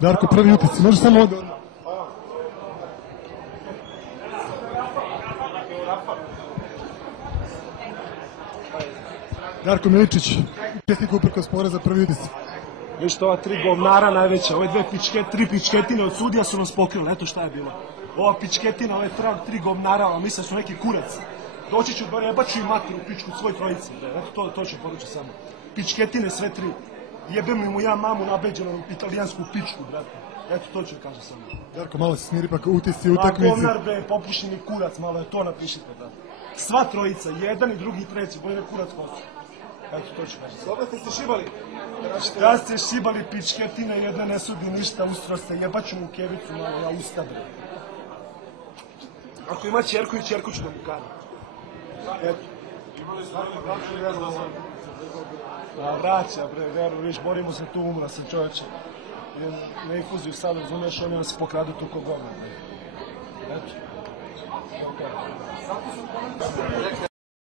Darko, prvi utisci, može samo odgovor. Darko Miličić, čestitke uprkos poreza, prvi utisci. Viš ova 3 govnara najveća, ove 3 pičketine od sudija su nas pokrile, eto šta je bilo. Ova pičketina, ove 3 govnara, a misle su neki kurac. Doći ću do jebaću i matru u pičku svoj trojici, eto to ću poručiti samo. Pičketine sve 3. Jebem li mu ja mamu nabeđenu italijansku pičku, brate. Eto to ću kažem samo. Darko, malo se smiri, pa utisci utakmice. Govnar be, popušeni kurac, malo je to napišite, brate. Sva trojica, jedan i drugi i treći, bolje kurac kosu. Eto, to ću kažem. Dobro ste se šibali. Da ste šibali pičketine, jedna ne sudi ništa, ustro ste, jebaću mu kevicu malo na usta, bre. Ako ima čerku i čerku ću da mu kada. Eto. A vraća, bre, veru, viš, borimo se tu, umra sam čovječe. Na infuziju sad, razumiješ, oni vam se pokradu tu ko govna. Eto.